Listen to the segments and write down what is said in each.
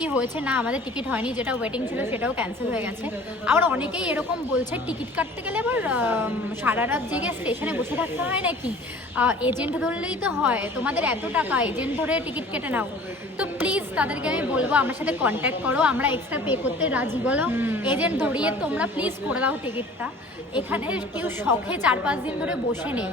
কি হয়েছে না, আমাদের টিকিট হয়নি, যেটা ওয়েটিং ছিল সেটাও ক্যান্সেল হয়ে গেছে। আবার অনেকেই এরকম বলছে টিকিট কাটতে গেলে আবার সারা রাত জেগে স্টেশনে বসে থাকতে হয় নাকি, এজেন্ট ধরলেই তো হয়, তোমাদের এত টাকা, এজেন্ট ধরে টিকিট কেটে নাও। তো প্লিজ তাদেরকে আমি বলবো আমার সাথে কন্ট্যাক্ট করো, আমরা এক্সট্রা পে করতে রাজি, বলো এজেন্ট ধরিয়ে তোমরা প্লিজ করে দাও টিকিটটা। এখানে কেউ শখে 4-5 দিন ধরে বসে নেই।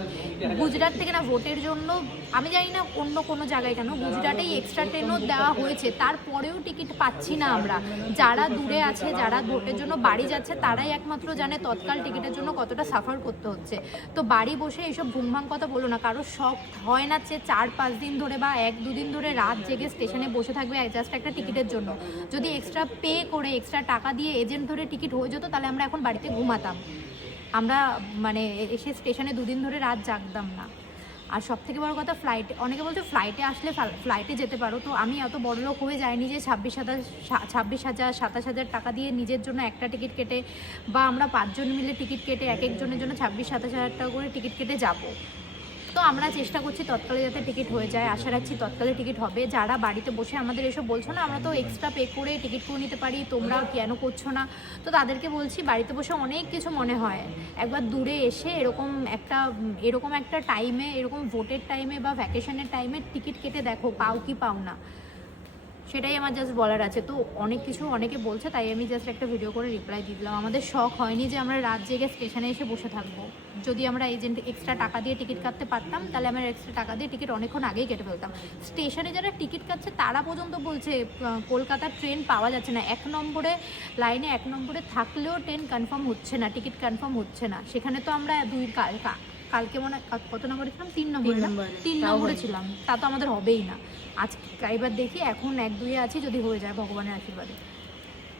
গুজরাট থেকে না ভোটের জন্য, আমি জানি না অন্য কোনো জায়গায় কেন, গুজরাটেই এক্সট্রা ট্রেনও দেওয়া হয়েছে, তারপরেও টিকিট পাচ্ছি না আমরা। যারা দূরে আছে, যারা ভোটের জন্য বাড়ি যাচ্ছে, তারাই একমাত্র জানে তৎকাল টিকিটের জন্য কতটা সাফার করতে হচ্ছে। তো বাড়ি বসে এইসব ভুমভাং কথা বলো না, কারো শখ হয় না যে 4-5 দিন ধরে বা 1-2 দিন ধরে রাত জেগে স্টেশনে বসে থাকবে জাস্ট একটা টিকিটের জন্য। যদি এক্সট্রা পে করে এক্সট্রা টাকা দিয়ে এজেন্ট ধরে টিকিট হয়ে যেত, তাহলে আমরা এখন বাড়িতে ঘুমাতাম, আমরা মানে এসে স্টেশনে 2 দিন ধরে রাত জাগতাম না। আর সব থেকে বড় কথা, ফ্লাইটে, অনেকে বলছে ফ্লাইটে আসলে ফ্লাইটে যেতে পারো, তো আমি এত বড় লোক হয়ে যাইনি যে 26,000-27,000 টাকা দিয়ে নিজের জন্য একটা টিকিট কেটে, বা আমরা 5 জন মিলে টিকিট কেটে এক একজনের জন্য 26,000-27,000 টাকা করে টিকিট কেটে যাবো। তো আমরা চেষ্টা করছি তৎকালে যাতে টিকিট হয়ে যায়, আশা রাখছি তৎকালে টিকিট হবে। যারা বাড়িতে বসে আমাদের এসব বলছো না আমরা তো এক্সট্রা পে করে টিকিট করে নিতে পারি, তোমরা কেন করছো না, তো তাদেরকে বলছি বাড়িতে বসে অনেক কিছু মনে হয়, একবার দূরে এসে এরকম একটা টাইমে, এরকম ভোটের টাইমে বা ভ্যাকেশনের টাইমে টিকিট কেটে দেখো পাও কি পাও না, সেটাই আমার জাস্ট বলার আছে। তো অনেক কিছু অনেকে বলছে, তাই আমি জাস্ট একটা ভিডিও করে রিপ্লাই দিয়ে দিলাম। আমাদের শখ হয়নি যে আমরা রাত জেগে স্টেশনে এসে বসে থাকবো। যদি আমরা এজেন্ট এক্সট্রা টাকা দিয়ে টিকিট কাটতে পারতাম, তাহলে আমরা এক্সট্রা টাকা দিয়ে টিকিট অনেকক্ষণ আগেই কেটে ফেলতাম। স্টেশনে যারা টিকিট কাটছে তারা পর্যন্ত বলছে কলকাতার ট্রেন পাওয়া যাচ্ছে না, 1 নম্বরে লাইনে 1 নম্বরে থাকলেও ট্রেন কনফার্ম হচ্ছে না, টিকিট কনফার্ম হচ্ছে না। সেখানে তো আমরা কালকে মনে কত নম্বরে ছিলাম, 3 নম্বরে ছিলাম, তা তো আমাদের হবেই না। আজকে এবার দেখি, এখন 1-2-এ আছি, যদি হয়ে যায় ভগবানের আশীর্বাদে।